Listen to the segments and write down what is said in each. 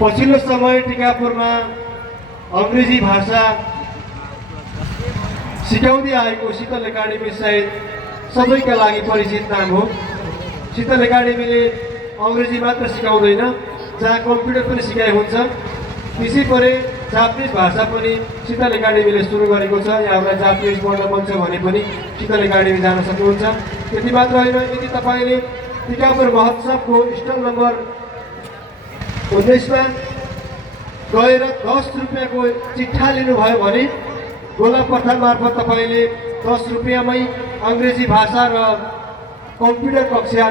पछिल्लो समय टिकापुरमा अंग्रेजी भाषा सिकाउँदै आएको शीतल एकाडेमी सायद सबैका लागि परिचित नाम हो। शीतल एकाडेमीले अंग्रेजी मात्र सिकाउँदैन, जहाँ कम्प्युटर पनि सिकाइ हुन्छ। त्यसै गरी जापानिज भाषा पनि शीतल एकाडेमीले सुरु गरेको छ। यहाँलाई जापानिज पढ्न मन छ भने पनि शीतल एकाडेमी जान सक्नुहुन्छ। त्यति मात्र होइन, यदि तपाईले टिकापुर महोत्सवको स्टल नम्बर 19 मा गएर 10 रुपैयाँको चिट्ठा लिनुभयो भने गोलाप्रथा मार्फत तपाईले 10 रुपैयाँमै अंग्रेजी भाषा र कम्प्युटर कक्षा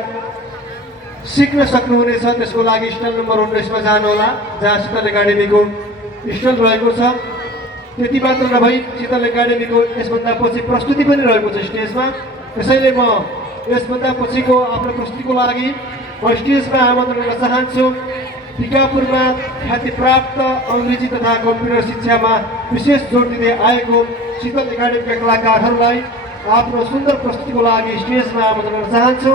सिक्न सक्नुहुनेछ। त्यसको लागि स्टल नम्बर 19 मा जानुहोला, जहाँ शीतल एकाडेमीको स्टल रहेको छ। त्यति मात्र नभई शीतल एकाडेमीको यसभन्दा पछि प्रस्तुति पनि रहेको छ स्टेजमा। त्यसैले म यसभन्दा पछिको आफ्नो प्रस्तुतिको लागि स्टेजमा आमन्त्रण गर्न चाहन्छु टिकापुरमा ख्याति प्राप्त अंग्रेजी तथा कम्प्युटर शिक्षामा विशेष जोड दिँदै आएको शीतल एकाडेमीका कलाकारहरूलाई आफ्नो सुन्दर प्रस्तुतिको लागि स्टेजमा आमन्त्रण गर्न चाहन्छु।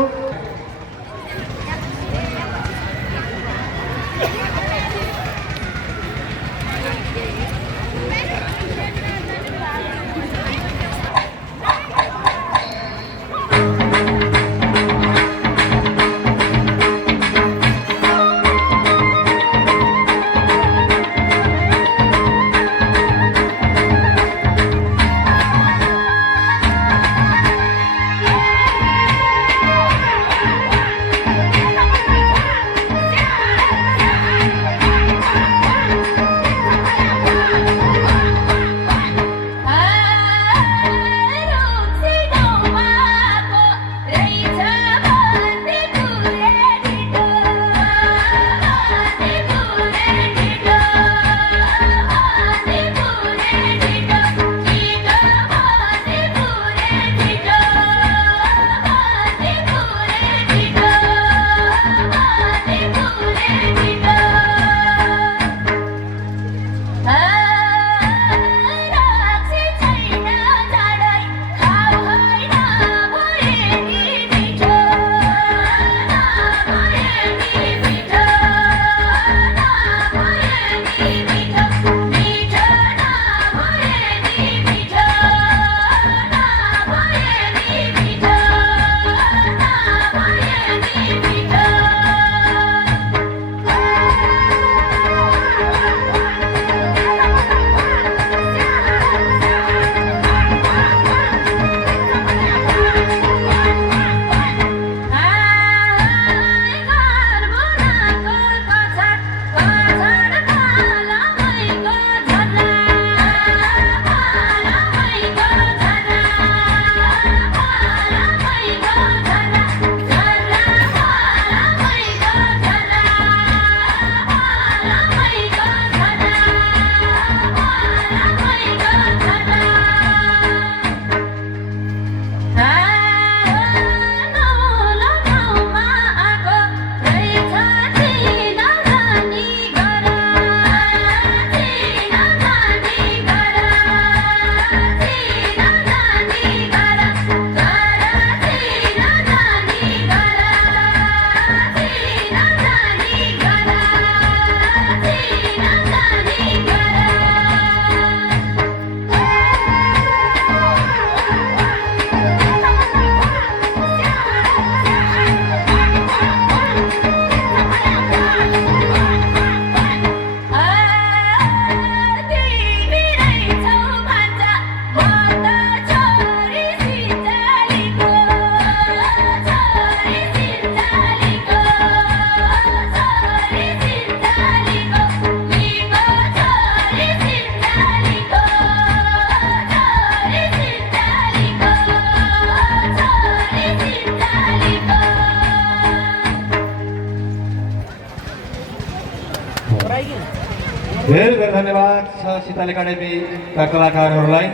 धेरै धेरै धन्यवाद छ शीतल एकाडेमीका कलाकारहरूलाई।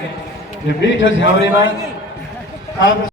यो मिठो झ्याउरीमा